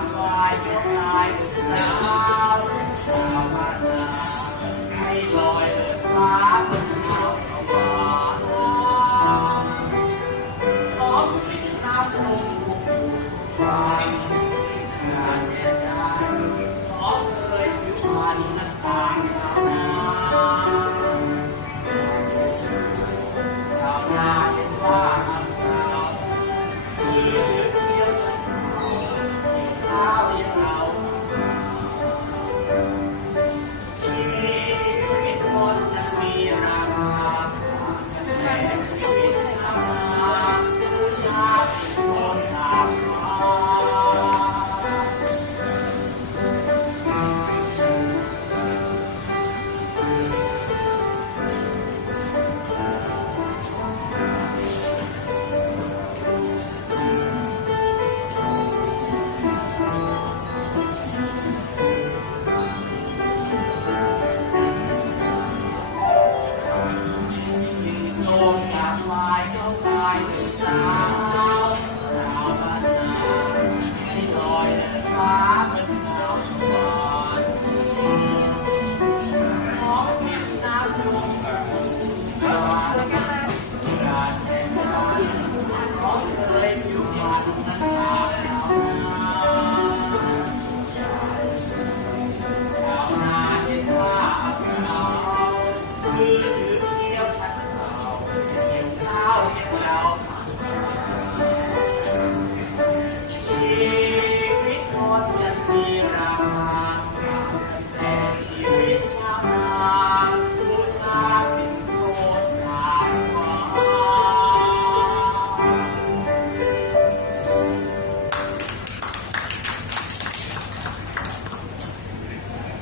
ากวายยกลายเป็นสาวสาวบ้านนาให้ลอยเลิศฟ้าบนท้องฟ้าพร้อมกลิ่นน้ำลมฟังงานเย็นใจขอเคยผิวพรรณนั้นต่างชาวนาชาวนาเห็นว่าอันเก่าที่เขียวฉันเอาเลี้ยงข้าวเลี้ยงเรา